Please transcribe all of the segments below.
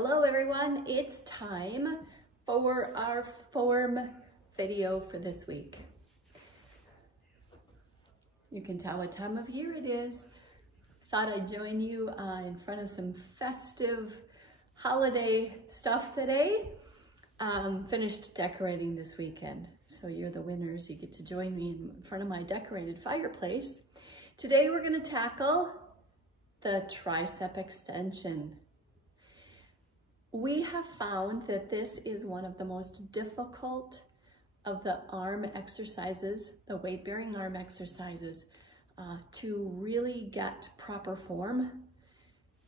Hello everyone, it's time for our form video for this week. You can tell what time of year it is. Thought I'd join you in front of some festive holiday stuff today. Finished decorating this weekend, so you're the winners. You get to join me in front of my decorated fireplace. Today we're going to tackle the tricep extension. We have found that this is one of the most difficult of the arm exercises, the weight-bearing arm exercises, to really get proper form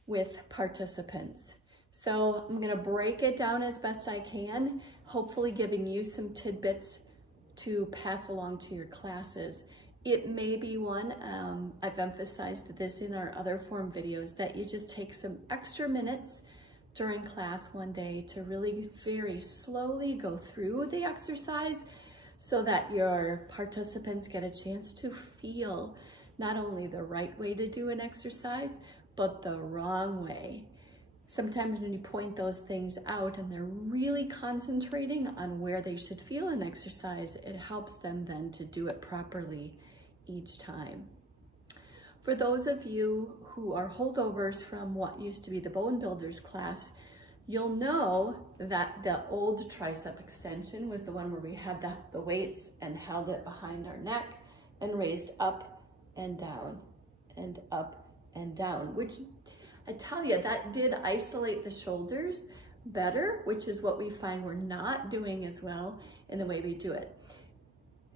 with participants. So I'm going to break it down as best I can, hopefully giving you some tidbits to pass along to your classes. It may be one, I've emphasized this in our other form videos, that you just take some extra minutes during class one day to really very slowly go through the exercise so that your participants get a chance to feel not only the right way to do an exercise, but the wrong way. Sometimes when you point those things out and they're really concentrating on where they should feel an exercise, it helps them then to do it properly each time. For those of you who are holdovers from what used to be the Bone Builders class, you'll know that the old tricep extension was the one where we had the weights and held it behind our neck and raised up and down and up and down, which I tell you, that did isolate the shoulders better, which is what we find we're not doing as well in the way we do it.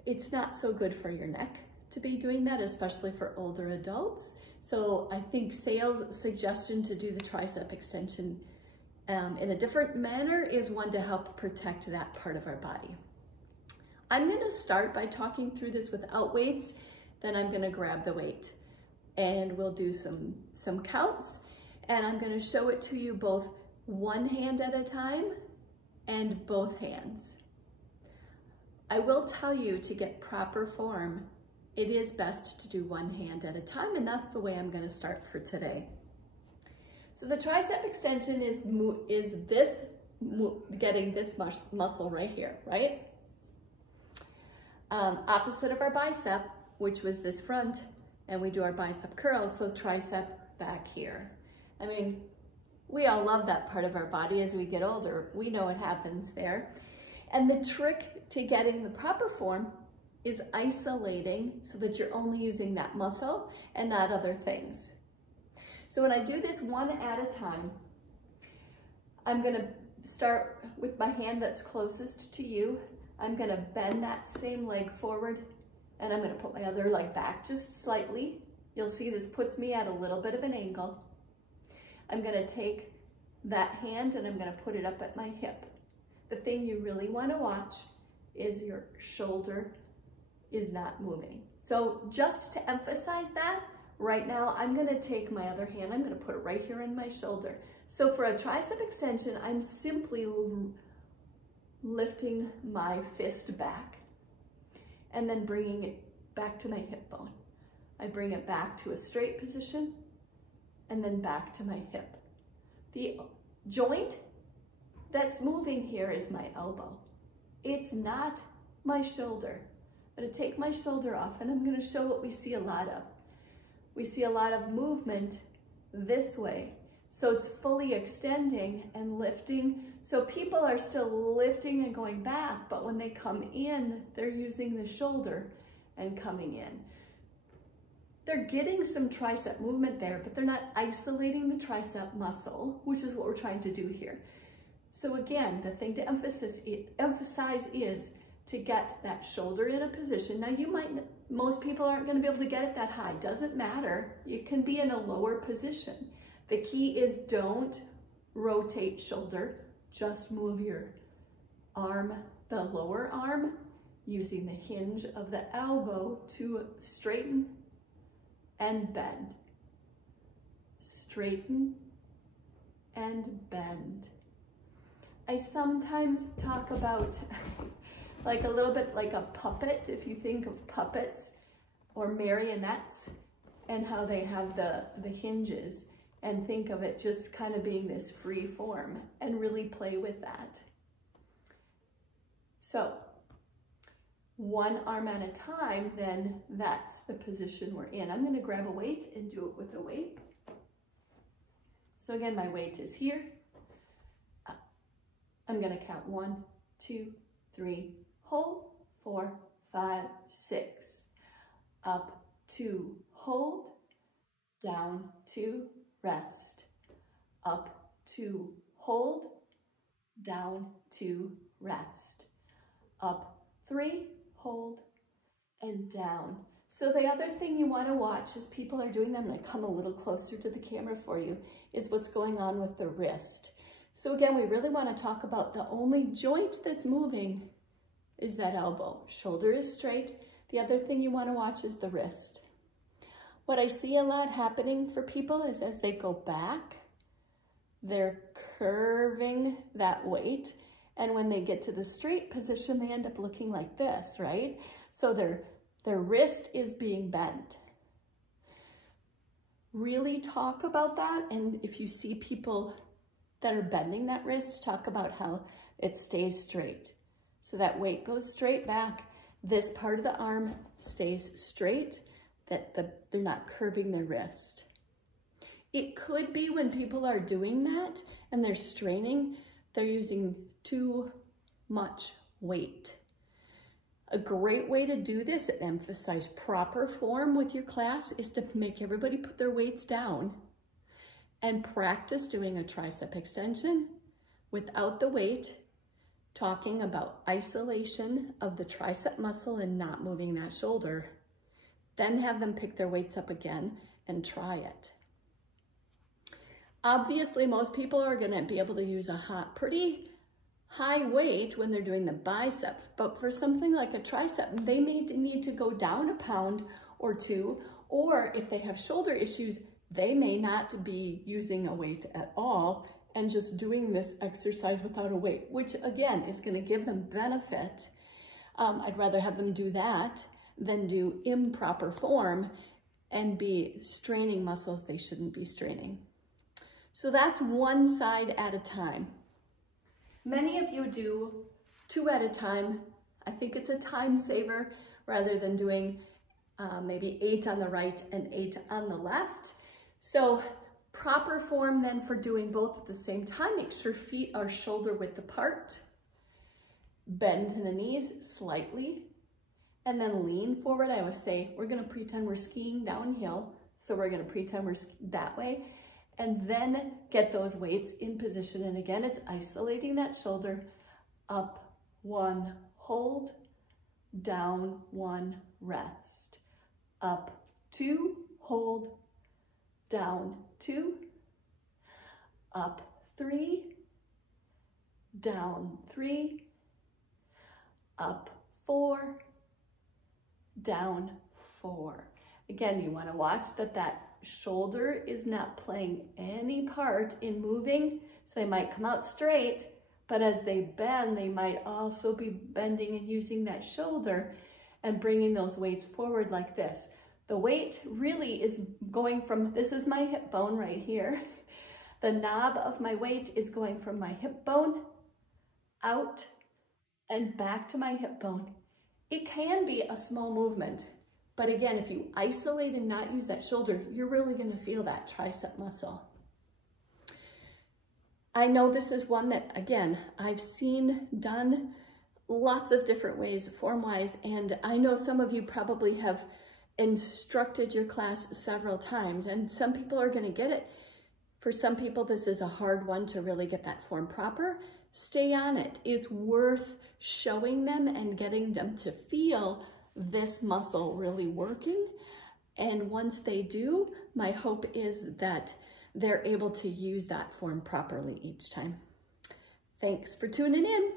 It's not so good for your neck to be doing that, especially for older adults. So I think Sale's suggestion to do the tricep extension in a different manner is one to help protect that part of our body. I'm gonna start by talking through this without weights, then I'm gonna grab the weight and we'll do some counts, and I'm gonna show it to you both one hand at a time and both hands. I will tell you, to get proper form, it is best to do one hand at a time, and that's the way I'm going to start for today. So the tricep extension is getting this muscle right here, right? Opposite of our bicep, which was this front, and we do our bicep curls, so tricep back here. I mean, we all love that part of our body as we get older. We know what happens there. And the trick to getting the proper form is isolating so that you're only using that muscle and not other things. So when I do this one at a time, I'm gonna start with my hand that's closest to you. I'm gonna bend that same leg forward, and I'm gonna put my other leg back just slightly. You'll see this puts me at a little bit of an angle. I'm gonna take that hand and I'm gonna put it up at my hip. The thing you really wanna watch is your shoulder is not moving. So just to emphasize that, right now I'm gonna take my other hand, I'm gonna put it right here on my shoulder. So for a tricep extension, I'm simply lifting my fist back and then bringing it back to my hip bone. I bring it back to a straight position and then back to my hip. The joint that's moving here is my elbow. It's not my shoulder. I'm going to take my shoulder off, and I'm going to show what we see a lot of. We see a lot of movement this way. So it's fully extending and lifting. So people are still lifting and going back, but when they come in, they're using the shoulder and coming in. They're getting some tricep movement there, but they're not isolating the tricep muscle, which is what we're trying to do here. So again, the thing to emphasize is to get that shoulder in a position. Now most people aren't gonna be able to get it that high. Doesn't matter, you can be in a lower position. The key is don't rotate shoulder, just move your arm, the lower arm, using the hinge of the elbow to straighten and bend. Straighten and bend. I sometimes talk about like a little bit like a puppet, if you think of puppets or marionettes and how they have the hinges. and think of it just kind of being this free form and really play with that. So one arm at a time, then that's the position we're in. I'm going to grab a weight and do it with a weight. So again, my weight is here. I'm going to count 1, 2, 3, hold, 4, 5, 6. Up, 2, hold, down, 2, rest. Up, 2, hold, down, 2, rest. Up, 3, hold, and down. So the other thing you want to watch as people are doing that, I'm going to come a little closer to the camera for you, is what's going on with the wrist. So again, we really want to talk about the only joint that's moving is that elbow. Shoulder is straight. The other thing you want to watch is the wrist. What I see a lot happening for people is as they go back, they're curving that weight. And when they get to the straight position, they end up looking like this, right? So their wrist is being bent. Really talk about that. And if you see people that are bending that wrist, talk about how it stays straight. So that weight goes straight back. This part of the arm stays straight, that they're not curving their wrist. It could be when people are doing that and they're straining, they're using too much weight. A great way to do this and emphasize proper form with your class is to make everybody put their weights down and practice doing a tricep extension without the weight, talking about isolation of the tricep muscle and not moving that shoulder. Then have them pick their weights up again and try it. Obviously, most people are going to be able to use a pretty high weight when they're doing the bicep, but for something like a tricep, they may need to go down a pound or 2, or if they have shoulder issues, they may not be using a weight at all and just doing this exercise without a weight, which again is going to give them benefit. I'd rather have them do that than do improper form and be straining muscles they shouldn't be straining. So that's one side at a time. Many of you do 2 at a time. I think it's a time saver rather than doing maybe 8 on the right and 8 on the left. So proper form then for doing both at the same time. Make sure feet are shoulder width apart. Bend in the knees slightly and then lean forward. I always say we're going to pretend we're skiing downhill. So we're going to pretend we're that way. And then get those weights in position. And again, it's isolating that shoulder. Up, 1, hold, down, 1, rest. Up, 2, hold, down, 2, up, 3, down, 3, up, 4, down, 4. Again, you want to watch that shoulder is not playing any part in moving. So they might come out straight, but as they bend, they might also be bending and using that shoulder and bringing those weights forward like this. The weight really is going from, this is my hip bone right here. The knob of my weight is going from my hip bone out and back to my hip bone. It can be a small movement, but again, if you isolate and not use that shoulder, you're really going to feel that tricep muscle. I know this is one that, again, I've seen done lots of different ways form-wise, and I know some of you probably have instructed your class several times, and some people are going to get it. For some people, this is a hard one to really get that form proper. Stay on it. It's worth showing them and getting them to feel this muscle really working. And once they do, my hope is that they're able to use that form properly each time. Thanks for tuning in.